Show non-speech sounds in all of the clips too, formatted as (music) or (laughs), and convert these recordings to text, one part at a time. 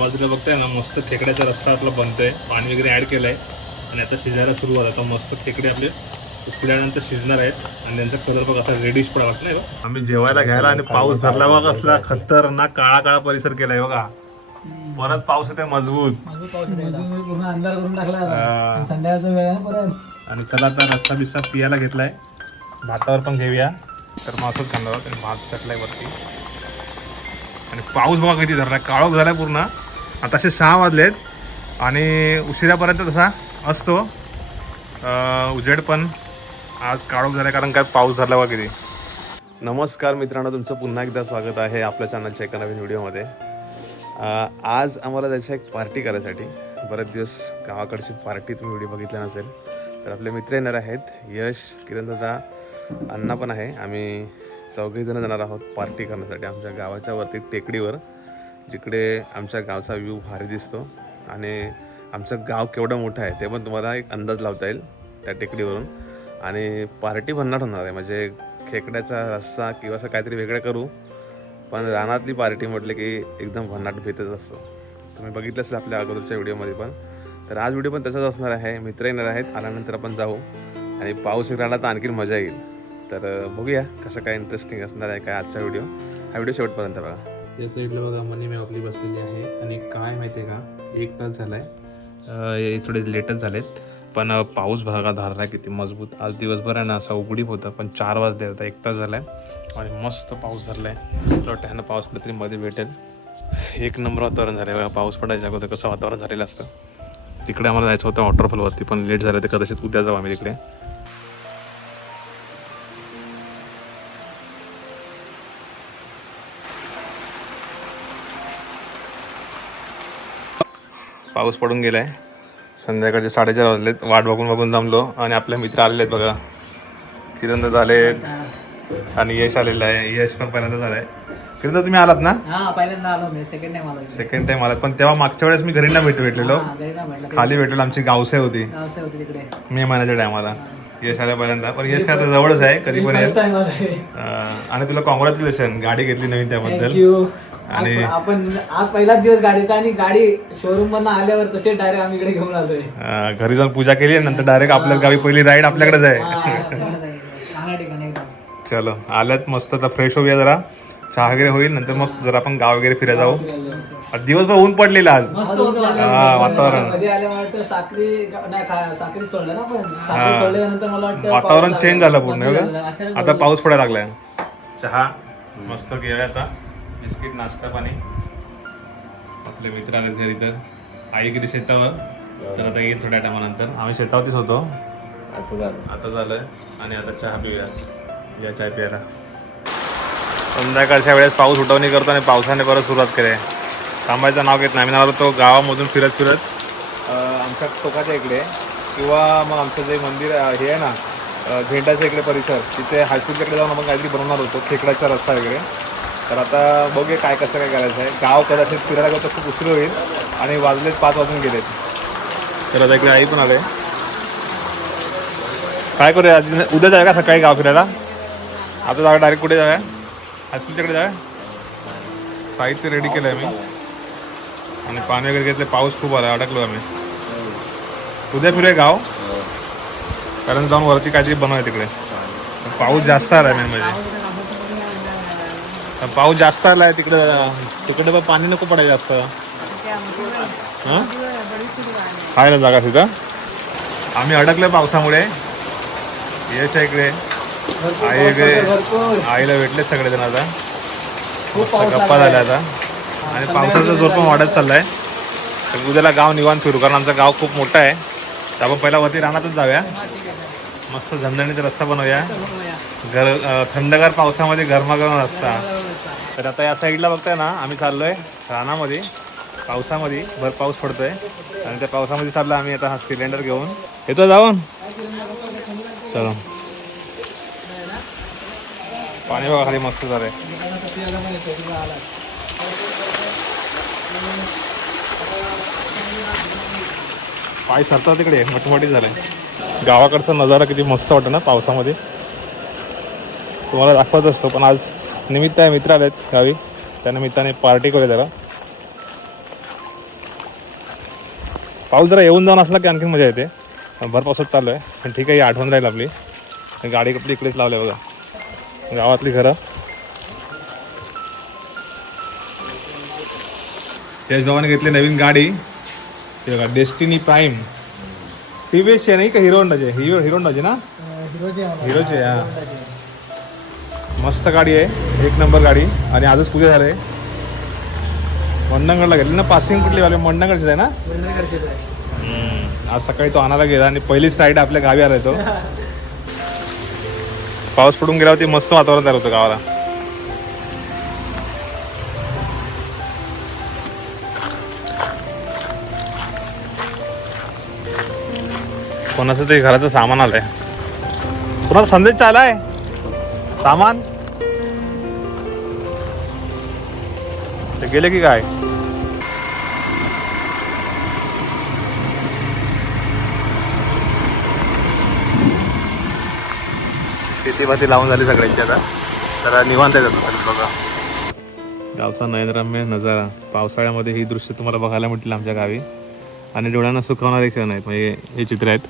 बाजूला बघताय ना मस्त खेकड्याचा रस्सा आपला बनतोय. पाणी वगैरे ऍड केलंय. आणि आता शिजायला सुरुवात आहे. आता मस्त खेकडे आपले उकळल्यानंतर शिजणार आहेत. आणि त्यांचा कलर बघ असा रेडिश पडा वाटत नाही आम्ही जेवायला घ्यायला आणि पाऊस धरला बघ असला खतरनाक काळा काळा परिसर केलाय बघा. परत पाऊस येते मजबूत. आहे आणि चला आता रस्सा बिस्सा पियाला घेतलाय. भातावर पण घेऊया. तर मग असंच खाल्लं होतं आणि भात टाकलाय वरती. आणि पाऊस बघा किती धरलाय. काळोख झालाय पूर्ण. आता असे सहा वाजलेत आणि उशिरापर्यंत तसा असतो. उजेड पण आज काळोख झाला कारण काय पाऊस झाला वगैरे. नमस्कार मित्रांनो तुमचं पुन्हा एकदा स्वागत आहे आपल्या चॅनलच्या एका नवीन व्हिडिओमध्ये. आज आम्हाला जायचं एक पार्टी करायसाठी. बरेच दिवस गावाकडची पार्टी तुम्ही व्हिडिओ बघितला नसेल तर आपले मित्र येणार आहेत. यश किरण दादा अण्णा पण आहे. आम्ही चौघही जाणार आहोत पार्टी करण्यासाठी आमच्या गावाच्या वरती टेकडीवर. जिकडे आमच्या गावचा व्ह्यू भारी दिसतो आणि आमचं गाव केवढं मोठं आहे ते पण तुम्हाला एक अंदाज लावता येईल त्या टेकडीवरून. आणि पार्टी भन्नाट होणार आहे म्हणजे खेकड्याचा रस्सा किंवा असं काहीतरी वेगळं करू पण रानातली पार्टी म्हटलं की एकदम भन्नाट भेटत असतो. तुम्ही बघितलं असेल आपल्या अगोदरच्या व्हिडिओमध्ये पण. तर आज व्हिडिओ पण तसाच असणार आहे मित्र येणार आहेत आल्यानंतर आपण जाऊ आणि पाऊस राहिला तर आणखीन मजा येईल. तर बघूया कसं काय इंटरेस्टिंग असणार आहे काय आजचा व्हिडिओ. हा व्हिडिओ शेवटपर्यंत बघा. या साईडला बघा मनी मी आपली बसलेली आहे. आणि काय माहिती आहे का? एक तास झाला आहे थोडे लेटच झालेत. पण पाऊस भागा धारला किती मजबूत. आज दिवसभर आहे ना असा उघडीप होता पण चार वाजले होता एक तास झाला आहे आणि मस्त पाऊस झाला आहे वाटतं ह्यानं पाऊस कुठेतरी मध्ये भेटेल. एक नंबर वातावरण झालं बघा. पाऊस पडायच्या अगोदर कसं वातावरण झालेलं असतं. तिकडे आम्हाला जायचं होतं वॉटरफॉलवरती पण लेट झालं ते कदाचित उद्या जाऊ आम्ही तिकडे. पाऊस पडून गेलाय. संध्याकाळचे साडेचार वाजलेत. वाट बघून बघून जमलो आणि आपले मित्र आलेले आहेत बघा. किरण दादा आलेत आणि यश आलेलं आहे. यश पण पहिल्यांदा झालाय. किरण दादा तुम्ही आलात ना? हा पहिल्यांदा आलो मी. सेकंड टाइम आलो. सेकंड टाइम आलात. पण तेव्हा मागच्या वेळेस मी घरी ना भेट भेटलेलो. खाली भेटलेलो. आमची गावसे होते. मे महिन्याच्या टायमाला यश आल्या पहिल्यांदा. पण यश काय आता जवळच आहे कधी पण आणि तुला कॉंग्रॅच्युलेशन गाडी घेतली नवीन त्याबद्दल. आणि- आपण आज पहिलाच दिवस गाडीचा आणि गाडी शोरूम मधून आल्यावर तसे डायरेक्ट आम्ही इकडे घेऊन आलोय. घरी जाऊन पूजा केली आणि नंतर डायरेक्ट आपल्या गावी पहिली राईड आपल्याकडेच आहे. हा, चांगल्या ठिकाणी एकदम. चलो आल्यात मस्त आता फ्रेश होऊया जरा. चहा वगैरे होईल नंतर मग जरा आपण गाव वगैरे फिरायला जाऊ. आज दिवसभर ऊन पडलेलं आज. मस्त होतं हा, वातावरण. मध्ये आल्या मला वाटतं साखरी नाही खा- साखरी सोडलं ना पण साखरी सोडल्यानंतर मला वाटतं वातावरण चेंज झालं पूर्ण. अचानक आता पाऊस पडायला लागलाय. चहा मस्त घेऊया आता. बिस्किट नाश्ता पाणी. आपले मित्र आले घरी तर. आई गेली शेतावर. तर आता येईल थोड्या टायमानंतर. आम्ही शेतावरतीच होतो. आता झालंय. आणि आता चहा पिऊया. या चाय प्यायला. संध्याकाळच्या वेळेस पाऊस उठवणी करतो आणि पावसाने परत सुरुवात करे थांबायचं नाव घेत नाही. आम्ही आलो तो गावामधून फिरत फिरत आमच्या टोकाच्या इकडे. किंवा मग आमचं जे मंदिर हे आहे ना झेंडाच्या इकडे परिसर. तिथे हायस्कूलच्या इकडे जाऊन आपण काहीतरी बनवणार होतो. खेकड्याचा रस्ता वगैरे. तर आता बघूया काय कसं काय करायचं आहे. गाव कदाचित फिरायला गेलं तर खूप उशीर होईल. आणि वाजलेत पाच वाजून गेलेत. तर आता इकडे आई पण आले. काय करूया? आज उद्या जाऊया का सकाळी गाव फिरायला? आता जाऊया डायरेक्ट कुठे जाऊया? हायस्कूलच्याकडे जाऊया? साहित्य रेडी केलं आहे मी आणि पाणी वगैरे घेतले पाऊस खूप आला अडकलो आम्ही. उद्या फिरूया गाव. कारण जाऊन वरती काहीतरी बनवूया तिकडे. पाऊस जास्त आलाय मेन म्हणजे. पाऊस जास्त आलाय तिकडं तिकडे पण पाणी नको पडायला जास्त. हं? आहे ना जागा तिथं? आम्ही अडकलोय पावसामुळे. याच्या इकडे. आई भरपूर आईला भेटले सगळेजण आता. गप्पा. झाल्या आता. आणि पावसाचा जोर पण वाढत चाललाय. तर उद्याला गाव निवांत फिरू कारण आमचं गाव खूप मोठं आहे. तर आपण पहिला वरती रानातच जाऊया. मस्त झणझणीचा रस्ता बनवूया. घर थंडगार पावसामध्ये गरमागरम रस्ता. तर आता या साईडला बघताय ना आम्ही चाललोय रानामध्ये. पावसामध्ये भर पाऊस पडतोय. आणि त्या पावसामध्ये चाललो आम्ही आता हा सिलेंडर घेऊन. येतो जाऊन? चलो. पाणी बघा खाली मस्त झालंय. पाय सरतात तिकडे मोठमोठी झालंय. गावाकडचा नजारा किती मस्त वाटतं ना पावसामध्ये. तुम्हाला दाखवत असतो पण आज निमित्त आहे मित्र आलेत गावी. त्या निमित्ताने पार्टी करूया जरा. पाऊस जरा येऊन जाऊन असला की आणखीन मजा येते. भर पावसात चालू आहे. पण ठीक आहे ही आठवण राहील आपली. गाडी आपली इकडेच लावली बघा. गावातली घरं. त्याच भावाने घेतली नवीन गाडी. हे बघा डेस्टिनी प्राईम टी व्ही एसची आहे नाही का? हिरो हिरो हिरो होंडाची ना हिरोचे हिरोची हा. मस्त गाडी आहे. एक नंबर गाडी. आणि आजच पूजा झाले मंडणगडला गेली ना? पासिंग कुठली वाले? मंडणगडची आहे ना? आज सकाळी तो आणायला गेला आणि पहिलीच राईड आपल्या गावी आला तो. (laughs) पाऊस पडून गेल्यावरती मस्त वातावरण तयार होतं गावाला. कोणाचं तरी घराचं सामान आलंय. कोणाचा संदेश आलाय सामान? ते गेले की काय? शेतीभाती लावून झाली सगळ्यांची आता. तर निवांत आहे बघा गावचा नयनरम्य नजारा. पावसाळ्यामध्ये ही दृश्य तुम्हाला बघायला मिळतील आमच्या गावी. आणि डोळ्यांना सुखवणारे क्षण आहेत. म्हणजे हे चित्र आहेत.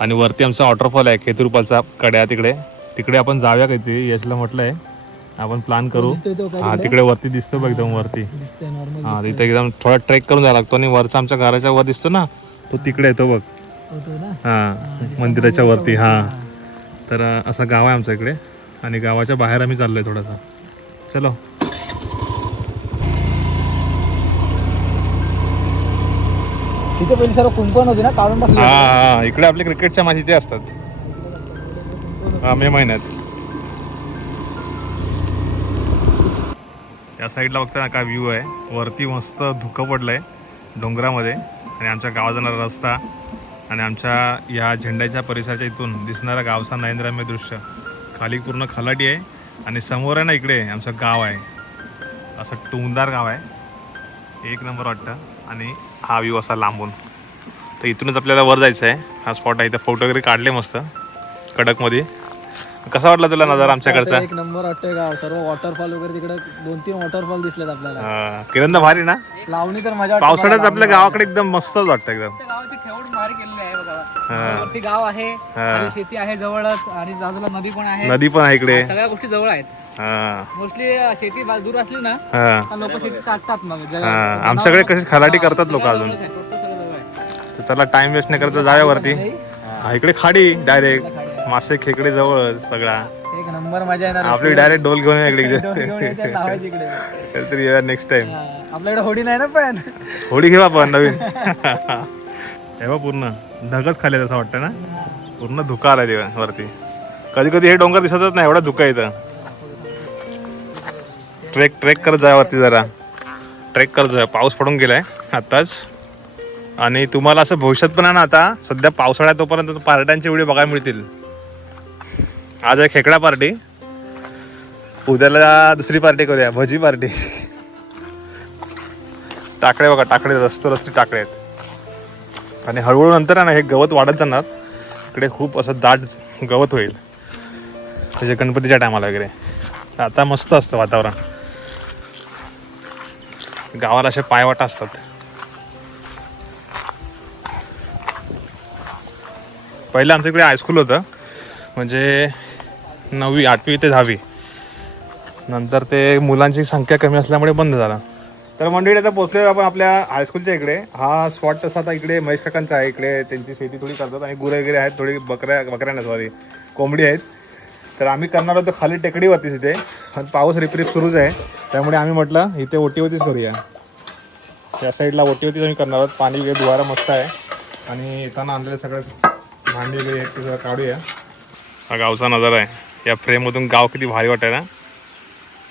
आणि वरती आमचा वॉटरफॉल आहे खेतुरपालचा कड्या तिकडे. तिकडे आपण जाऊया काहीतरी यशला म्हटलं आहे आपण प्लान करू. तो हा तिकडे वरती दिसतो बघ एकदम वरती. हा तिथे एकदम थोडा ट्रेक करून जायला लागतो आणि वरचा आमच्या घराच्या वर दिसतो ना तो तिकडे येतो बघ. हा मंदिराच्या वरती हा. तर असं गाव आहे आमच्या इकडे आणि गावाच्या बाहेर आम्ही चाललोय थोडासा. चलो. तिथे पहिली सर्व कुंपण होती ना काढून टाकली हा हा इकडे आपले क्रिकेटच्या मॅच इथे असतात. हा मे महिन्यात. त्या साईडला बघता ना काय व्ह्यू आहे. वरती मस्त धुकं पडलंय डोंगरामध्ये. आणि आमच्या गावात जाणारा रस्ता आणि आमच्या या झेंड्याच्या परिसराच्या इथून दिसणारा गावचा नयनरम्य दृश्य. खाली पूर्ण खलाटी आहे आणि समोर आहे ना इकडे आमचं गाव आहे. असं टुमदार गाव आहे. एक नंबर वाटतं. आणि हा व्ह्यू असा लांबून. तर इथूनच आपल्याला वर जायचं आहे. हा स्पॉट आहे. इथं फोटो वगैरे काढले मस्त. कडकमध्ये. कसा वाटला तुला नजारा आमच्याकडचा? एक नंबर वाटतोय गाव सर्व वॉटरफॉल वगैरे तिकडे दोन तीन वॉटरफॉल दिसलेत आपल्याला. हा, किरण भारी ना? लावणी तर मजा वाटते पावसाळ्यात. आपल्या गावाकडे एकदम मस्तच वाटतं एकदम. आमच्या गावाची ठेवड केलेली आहे बघा. हा. वरती गाव आहे हा. खाली शेती आहे जवळच आणि बाजूला नदी पण आहे. नदी पण आहे इकडे. सगळ्या गोष्टी जवळ आहेत. हा. मोस्टली शेती बा- दूर असली ना हा. लोक शेती टाकतात मग जग- हा. आमच्याकडे कशी खलाटी करतात लोक अजून. जवळच आहे, total सगळं जवळ आहे. तर त्याला टाइम वेस्ट नाही करता जाऊया वरती. हा, इकडे खाडी डायरेक्ट मासे खेकडे जवळ सगळा. एक नंबर मजा येणार. आपली डायरेक्ट डोल घेऊन इकडे. नेक्स्ट टाइम आपल्याकडे होडी नाही ना पण. होडी घेऊ आपण नवीन. हे बघ पूर्ण. ढगच खाली आहे असं वाटतं ना? पूर्ण धुका आलाय ते वरती. कधी कधी हे डोंगर दिसतच नाही एवढा धुका येतं ट्रेक ट्रेक करत जा वरती जरा. ट्रेक करत जा. पाऊस पडून गेलाय आताच. आणि तुम्हाला असं भविष्यात पण आहे ना आता सध्या पावसाळ्यात तोपर्यंत पार्ट्यांचे व्हिडिओ बघायला मिळतील. आज आहे खेकडा पार्टी. उद्याला दुसरी पार्टी करूया भजी पार्टी. टाकडे बघा टाकडे रस्तो रस्ते टाकडे आहेत. आणि हळूहळू नंतर ना हे गवत वाढत जाणार. इकडे खूप असं दाट गवत होईल. म्हणजे गणपतीच्या टायमाला वगैरे. आता मस्त असतं वातावरण. गावाला असे पायवाटा असतात. पहिलं आमच्या इकडे हायस्कूल होतं. म्हणजे नववी आठवी ते दहावी. नंतर ते मुलांची संख्या कमी असल्यामुळे बंद झाला. तर मंडळी आता पोहोचले आपण आपल्या हायस्कूलच्या इकडे. हा स्पॉट तसा आता इकडे महेश काकांचा आहे. इकडे त्यांची शेती थोडी करतात आणि गुरं वगैरे आहेत थोडी बकऱ्या बकऱ्या नाही सॉरी कोंबडी आहेत. तर आम्ही करणार होतो खाली टेकडीवरतीच इथे. पण पाऊस रिपरिप सुरूच आहे. त्यामुळे आम्ही म्हटलं इथे ओटीवरतीच करूया. त्या साईडला ओटीवरतीच आम्ही करणार आहोत. पाणी वगैरे दुवारा मस्त आहे. आणि येताना आणलेलं सगळं भांडी वगैरे सगळं काढूया. हा गावचा नजारा आहे. या फ्रेममधून गाव किती भारी वाटाय ना?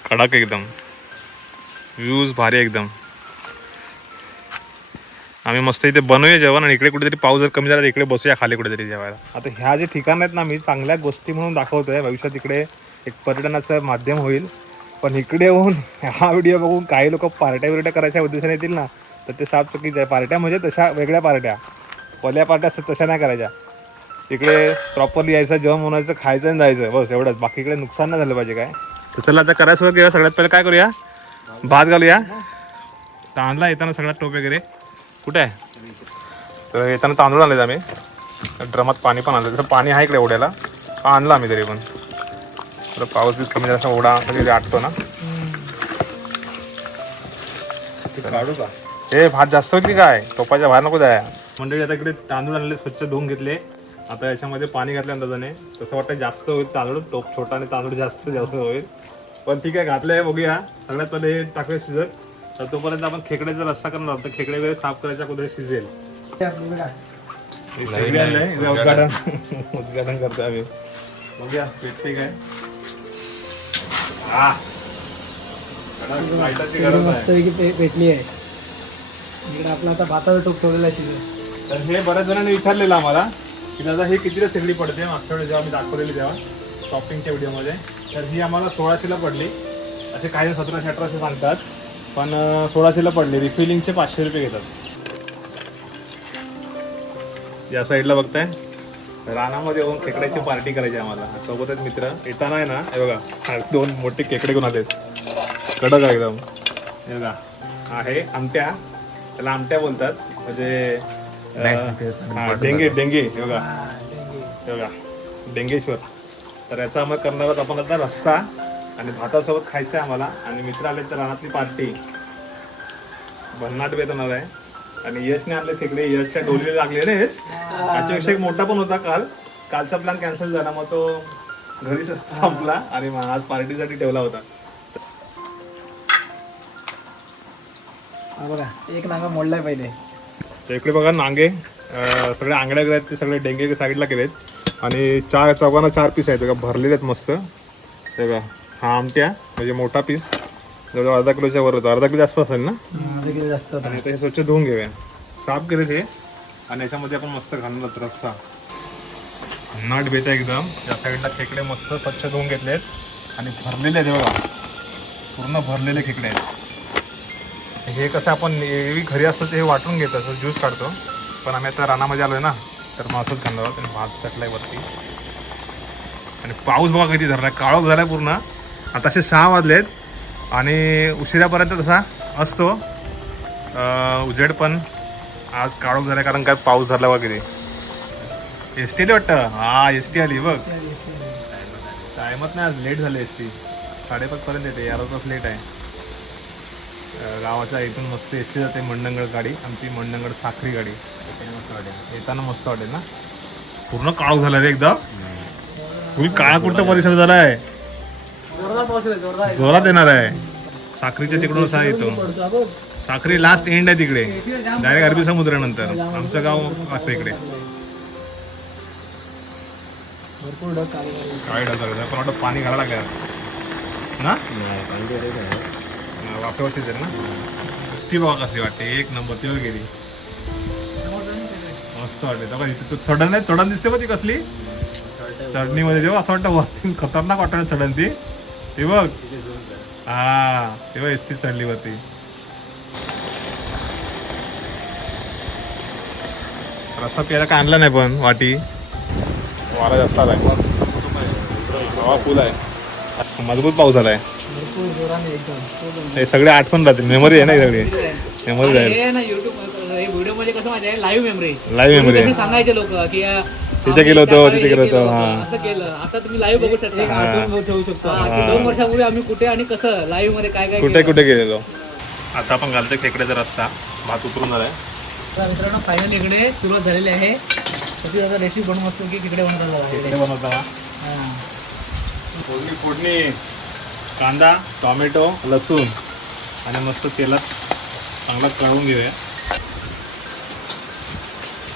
कडक एकदम. व्ह्यूज भारी एकदम. आम्ही मस्त इथे बनवूया जेवण आणि इकडे कुठेतरी पाऊस जर कमी झाला तर इकडे बसूया खाली कुठेतरी जेवायला. आता ह्या जे ठिकाण आहेत ना मी चांगल्या गोष्टी म्हणून दाखवतोय. भविष्यात इकडे एक पर्यटनाचं माध्यम होईल. पण इकडे येऊन हा व्हिडिओ बघून काही लोक पार्ट्या बिरट्या करायच्या उद्देशाने येतील ना तर ते साफ चुकीचं आहे पार्ट्या म्हणजे तशा वेगळ्या पार्ट्या. पहिल्या पार्ट्या असतात तशा नाही करायच्या. इकडे प्रॉपरली यायचं जेवण बनवायचं खायचं आणि जायचं. बस एवढंच. बाकी इकडे नुकसान नाही झालं पाहिजे काय. तर चला आता करायला सुरुवात करूया सगळ्यात पहिले. काय करूया? भात घालूया. तर आणला येताना सगळा टोप वगैरे. कुठे आहे? तर येताना तांदूळ आणलेत आम्ही. ड्रमात पाणी पण आणलं. तसं पाणी आहे इकडे ओढ्याला आणलं आम्ही तरी पण. तर पाऊस बीस कमी जास्त ओढा म्हणजे आटतो ना. काढू का? हे भात जास्त होती काय? टोपाच्या बाहेर नको जाय. मंडळी आता इकडे तांदूळ आणले स्वच्छ धुवून घेतले. आता याच्यामध्ये पाणी घातल्या अंदाजाने तसं वाटतं जास्त होईल तांदूळ टोप छोटा आणि तांदूळ जास्त (laughs) जास्त होईल. पण ठीक आहे घातलंय बघूया. सगळ्यात पहिले हे टाकूया शिजत. तर तोपर्यंत आपण खेकड्याचा रस्ता करणार आहोत. तर खेकडे वगैरे साफ करायच्या कुठे शिजेल. हे उद्घाटन (laughs) उद्घाटन करतो आम्ही. बघूया पेटते काय हा गरज आहे. आहे. इकडे आपला आता भाताचा टोप ठेवलेला शिजले तर हे बऱ्याच जणांनी विचारलेलं आम्हाला की दादा हे कितीला शेगडी पडते? मागच्या वेळेस जेव्हा मी दाखवलेली तेव्हा शॉपिंगच्या व्हिडिओमध्ये तर ही आम्हाला सोळाशेला पडली. असे काही सतराशे अठराशे सांगतात. पण सोळाशेला पडली. रिफिलिंगचे पाचशे रुपये घेतात. या साईडला बघताय. रानामध्ये येऊन खेकड्याची पार्टी करायची आम्हाला. सोबत आहेत मित्र येताना आहे ना हे बघा. दोन मोठे खेकडे घेऊन आले कडक एकदम. हे बघा. आहे आमट्या. त्याला आमट्या बोलतात. म्हणजे हा, डेंगे डेंगे हे बघा हे बघा डेंगेश्वर. तर याचा आम्हाला करणार आहोत आपण आता रस्सा आणि भातासोबत खायचं आहे आम्हाला. आणि मित्र आले तर रानातली पार्टी. भन्नाट बेत होणार आहे. आणि यशने आणले तिकडे. यशच्या डोलीला लागले रे यश. त्याच्यापेक्षा एक मोठा पण होता काल. कालचा प्लॅन कॅन्सल झाला. मग तो घरी संपला आणि मग आज पार्टीसाठी ठेवला होता. बघा एक नांगा मोडलाय पहिले. तर इकडे बघा नांगे. सगळे आंगड्या आहेत ते सगळे डेंगे साईडला केलेत. आणि चार चौघांना चार पीस आहेत. बघा भरलेले आहेत मस्त. हे बघा हा आमट्या म्हणजे मोठा पीस जवळजवळ अर्धा किलोच्या वर होता. अर्धा किलो आसपास असेल ना? अर्धा किलो जास्त आणि हे स्वच्छ धुवून घेऊया. साफ केले ते आणि याच्यामध्ये आपण मस्त घालून जातो रस्सा. नाट बेता एकदम. या साईडला खेकडे मस्त स्वच्छ धुवून घेतलेत. आणि भरलेले आहेत बघा. पूर्ण भरलेले खेकडे आहेत. हे कसं आपण एरवी घरी असतो ते हे वाटून घेतो असं ज्यूस काढतो. पण आम्ही आता रानामध्ये आलोय ना तर मग असंच आहोत आणि भात चटलाय वरती. आणि पाऊस बघा किती धरलाय काळोख झालाय पूर्ण. आता असे सहा वाजलेत आणि उशिरापर्यंत तसा असतो. उजेड पण आज काळोख झालाय कारण काय पाऊस धरला बघा किती. एस टी आली वाटतं? हा एस टी आली बघ. टायमच नाही आज लेट झालं एस टी साडेपाच पर्यंत येते यार तास लेट आहे. गावाच्या इथून मस्त एस टी जाते मंडणगड गाडी. आमची मंडणगड साखरी गाडी. मस्त वाटेल येताना मस्त वाटेल ना? पूर्ण काळोख झाला रे एकदा. फुल काळा कुठं परिसर झालाय? जोरदार पाऊस आहे. जोरात येणार आहे. साखरीच्या तिकडून असा येतो. साखरी लास्ट एंड आहे तिकडे. डायरेक्ट अरबी समुद्रानंतर. आमचं गाव असतं इकडे. काय पण वाटतं पाणी घालायला काय ना वाफेवर शिजेल ना. ती बघा कसली वाटते. एक नंबर ती गेली. मस्त वाटते इथे तू चढण नाही चढण दिसते बघ ती कसली. चढणीमध्ये जेव्हा असं वाटतं वरती खतरनाक वाटत चढण ती. ते बघ. हा तेव्हा एस टी चढली वरती. रस्ता प्यायला काय आणला नाही पण वाटी. वारा जास्त आलाय. हवा फुल आहे. मजबूत पाऊस आलाय भरपूर जोराने एकदम. हे सगळे आठवण राहतील मेमरी आहे ना ही सगळी. मेमरी जाईल हे ना युट्यूब हे व्हिडिओमध्ये कसं माहिती आहे? लाईव्ह मेमरी लाईव्ह मेमरी आहे. सांगायचे लोक की तिथे गेलो होतो, तिथे गेलो होतो, केलं हा. होतं, असं केलं. आता तुम्ही लाईव्ह बघू शकता. आठवण ठेवू शकतो. हा, की दोन वर्षापूर्वी आम्ही कुठे आणि कसं लाईव्हमध्ये काय काय कुठे कुठे गेलेलो? आता आपण घालतोय खेकड्याचा रस्ता. भात उतरून झालाय तर मित्रांनो फायनल इकडे सुरुवात झालेली आहे. तशी आता रेसिपी बनवून असतो की तिकडे बनवतात खेकडे बनवता फोडणी फोडणी. कांदा टोमॅटो लसूण आणि मस्त तेलात चांगला तळून घेऊया.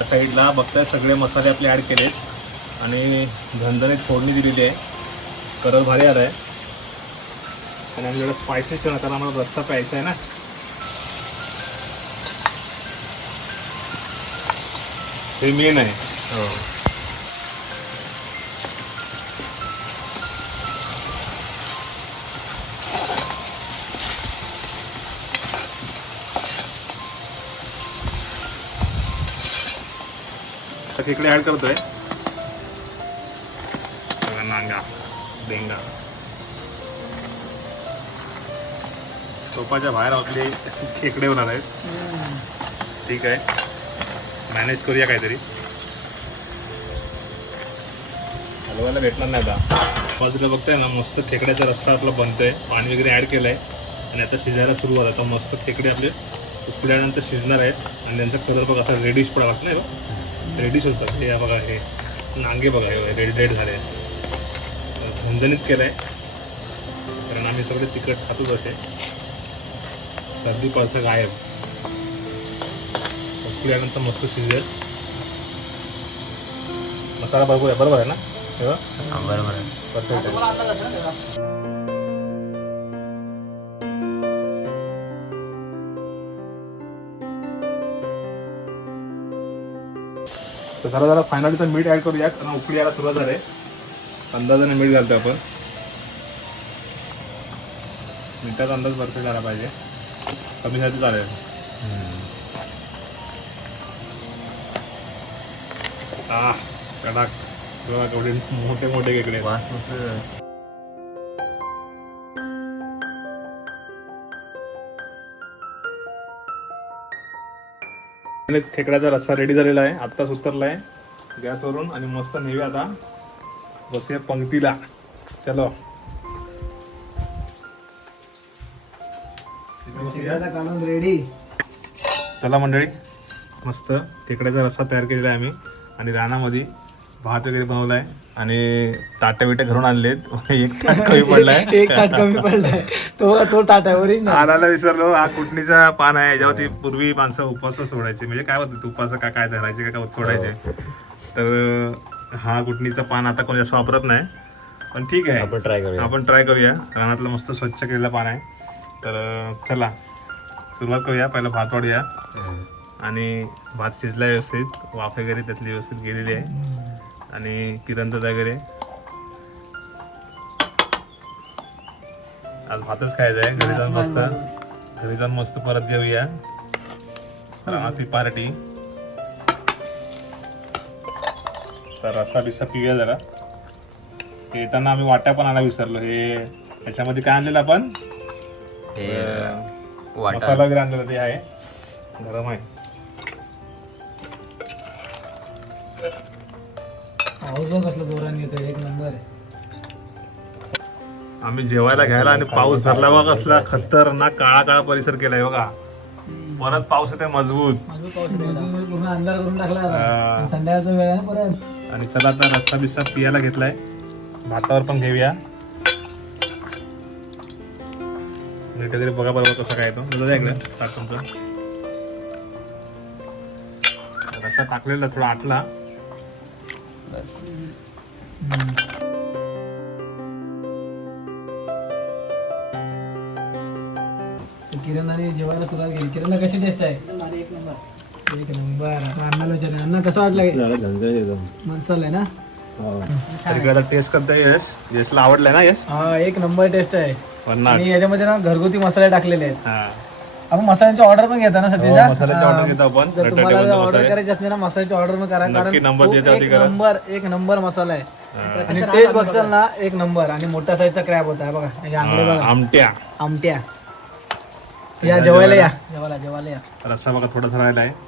साईडला बघताय सगळे मसाले आपले ॲड केलेत. आणि धंदाने फोडणी दिलेली आहे. कलर भारी आला आहे आणि आम्ही जरा स्पायसी ठेवणार कारण आम्हाला रस्सा प्यायचा आहे ना. हे मेन आहे. हो. खेकडे ॲड करतोय. नांगा डेंगा सोपाच्या बाहेर आपले खेकडे होणार आहेत. ठीक आहे. मॅनेज करूया काहीतरी. हलवायला भेटणार नाही आता. बाजूला बघताय ना मस्त खेकड्याचा रस्सा आपला बनतोय. पाणी वगैरे ॲड केलंय. आणि आता शिजायला सुरुवात आता मस्त खेकडे आपले उकळल्यानंतर शिजणार आहेत. आणि त्यांचा कलर बघा असा रेडिश पडा वाटत नाही बघ रेडिश होतात हे बघा हे नांगे बघा हे रेड रेड झाले. झणझणीत केलंय. कारण आम्ही सगळे तिखट खातोच असे सर्दी पडतं गायब. उकळल्यानंतर मस्त शिजेल. मसाला बरोबर आहे. बरोबर आहे ना? हे. बरोबर आहे. Perfect आहे. तर जरा जरा फायनली तर मीठ ऍड करूया कारण उकळी यायला सुरुवात झाली. आहे. अंदाजाने मीठ घालतो आपण. मिठाचा अंदाज परफेक्ट झाला पाहिजे. कमी झालं चालेल. आह कडाक. मोठे मोठे केकडे वास खेकड्याचा रस्सा रेडी झालेला आहे. आत्ताच उतरला आहे गॅसवरून आणि मस्त नेऊया आता. बसूया पंक्तीला. चलो. रेडी चला मंडळी. मस्त खेकड्याचा रस्सा तयार केलेला आहे आम्ही. आणि रानामध्ये भात वगैरे बनवला आहे आणि ताटे बिटे घरून आणलेत. (laughs) एक ताट कमी पडलाय. (laughs) एक ताट कमी पडलाय. तो तो ताट आहे ओरिजिनल आणायला विसरलो. हा कुटणीचा पान आहे. याच्यावरती पूर्वी माणसं उपवास सोडायचे. म्हणजे काय होतं उपवास का काय धरायचे का काय सोडायचे. तर हा कुटणीचा पान आता कोणी जास्त वापरत नाही. पण ठीक आहे. आपण ट्राय करूया. आपण ट्राय करूया. रानातलं मस्त स्वच्छ केलेलं पान आहे. तर चला. सुरुवात करूया. पहिलं भात वाढूया. आणि भात शिजला व्यवस्थित. वाफ वगैरे त्यातली व्यवस्थित गेलेली आहे. आणि किरंदत वगैरे. आज भातच खायचा आहे. घरी जाऊन मस्त घरी जाऊन मस्त परत जेऊया. रानातली पार्टी तर रसा बिसा पिऊया जरा. येताना आम्ही वाट्या पण आणायला विसरलो. हे याच्यामध्ये काय आणलेलं आपण? हे वाटा. मसाला वगैरे आणलेला ते आहे. गरम आहे. पाऊस कसला जोराने येतोय एक नंबर आम्ही जेवायला घ्यायला आणि पाऊस धरला बघा कसला खतरनाक काळा काळा परिसर केलाय बघा. परत पाऊस येते मजबूत. माझं पाऊस दिवसभर पूर्ण अंधार करून टाकला आता. हा. आणि संध्याकाळचा वेळ आहे ना परत. आणि चला आता रस्सा बिस्सा पियाला घेतलाय. भातावर पण घेऊया. वगैरे बघा बरोबर कसा काय तो दादा द्या तुमचं. रस्सा टाकलेला थोडा आटला बस किरणाने जेवायला सुरुवात केली. किरणला कशी टेस्ट आहे? एक नंबर एक नंबर आता अण्णाला विचारलं. अण्णा कसं वाटलं? मसाला आहे. ना टेस्ट करता यश. यशला आवडलाय ना यश? हा एक नंबर टेस्ट आहे. पन्नास. आणि याच्यामध्ये ना घरगुती मसाले टाकलेले आहेत. हा. आपण मसाल्यांची ऑर्डर पण घेता ना हो, सध्या मसाल्याची order घेतो आपण. जर रट्टा तुम्हाला टेबलचे ऑर्डर मसाले. करायची असली ना मसाल्याची ऑर्डर पण करा कारण तो एक. नंबर एक नंबर मसाला आहे. आणि टेस्ट बघशाल ना एक नंबर आणि मोठ्या साईजचा क्रॅब होता हे बघा. हे बघा. आमट्या. आमट्या. या जेवायला या. जेवायला जेवायला या. रस्सा बघा थोडासा राहिला आहे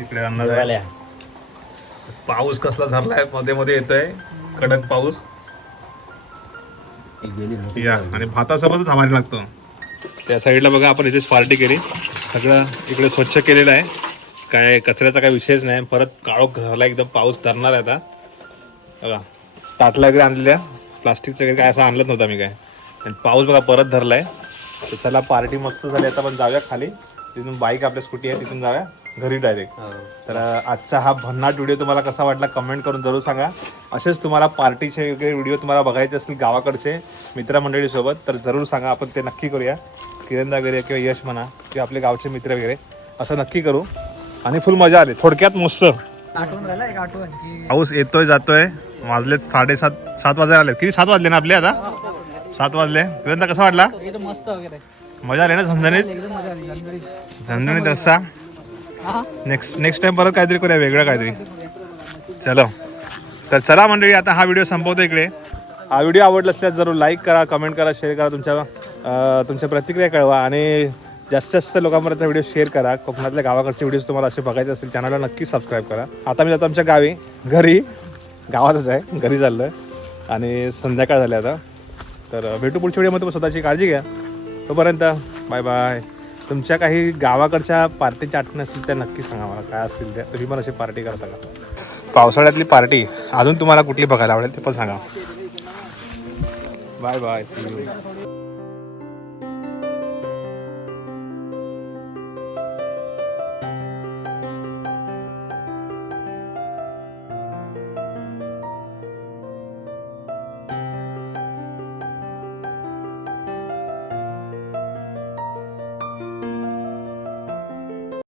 इकडे जेवायला पाऊस कसला धरलायमध्ये मध्ये येतोय. कडक पाऊस. या आणि भातासोबतच थांबायला लागतो. त्या साईडला बघा आपण इथेच पार्टी केली. सगळं इकडे स्वच्छ केलेलं आहे. काय कचऱ्याचा काही विषयच नाही. परत काळोख झाला एकदम पाऊस धरणार आहे आता. बघा ताटला वगैरे आणलेल्या प्लास्टिकचं वगैरे काय असं आणलंच नव्हतं मी काय. आणि पाऊस बघा परत धरलाय. तर चला पार्टी मस्त झाली. आता आपण जाऊया खाली. तिथून बाईक आपल्या स्कूटी आहे तिथून जाऊया. घरी डायरेक्ट तर आजचा हा भन्नाट व्हिडिओ तुम्हाला कसा वाटला कमेंट करून जरूर सांगा. असेच तुम्हाला पार्टीचे वगैरे व्हिडिओ तुम्हाला बघायचे असतील गावाकडचे मित्रमंडळीसोबत तर जरूर सांगा. आपण ते नक्की करूया. किरण वगैरे किंवा यश म्हणा किंवा आपले गावचे मित्र वगैरे असं नक्की करू. आणि फुल मजा आली. थोडक्यात मस्त. पाऊस येतोय जातोय. वाजले साडेसात सात वाजायला आले किती सात वाजले ना आपले आता? सात वाजले. किरण कसा वाटला? एकदम मस्त वगैरे. मजा आली ना झणझणीत? झणझणीत. झणझणीत रस्सा? नेक्स्ट नेक्स्ट टाइम परत काहीतरी करूया वेगळं काहीतरी. चलो. तर चला मंडळी आता हा व्हिडिओ संपवतो इकडे. हा व्हिडिओ आवडला असल्यास जरूर लाईक करा कमेंट करा शेअर करा तुमच्या तुमच्या प्रतिक्रिया कळवा आणि जास्तीत जास्त लोकांपर्यंत व्हिडिओ शेअर करा. कोकणातल्या गावाकडचे व्हिडिओज तुम्हाला असे बघायचे असेल चॅनलला नक्की सबस्क्राईब करा. आता मी जातो आमच्या गावी. घरी. गावातच आहे. घरी चाललं आहे आणि संध्याकाळ झाली आता. तर भेटू पुढच्या व्हिडिओमध्ये स्वतःची काळजी घ्या. तोपर्यंत बाय बाय तुमच्या काही गावाकडच्या पार्टीच्या आठवणी असतील त्या नक्की सांगा मला. काय असतील त्या? तुम्ही पण अशी पार्टी करता का? पावसाळ्यातली पार्टी अजून तुम्हाला कुठली बघायला आवडेल ते पण सांगा. Bye bye C you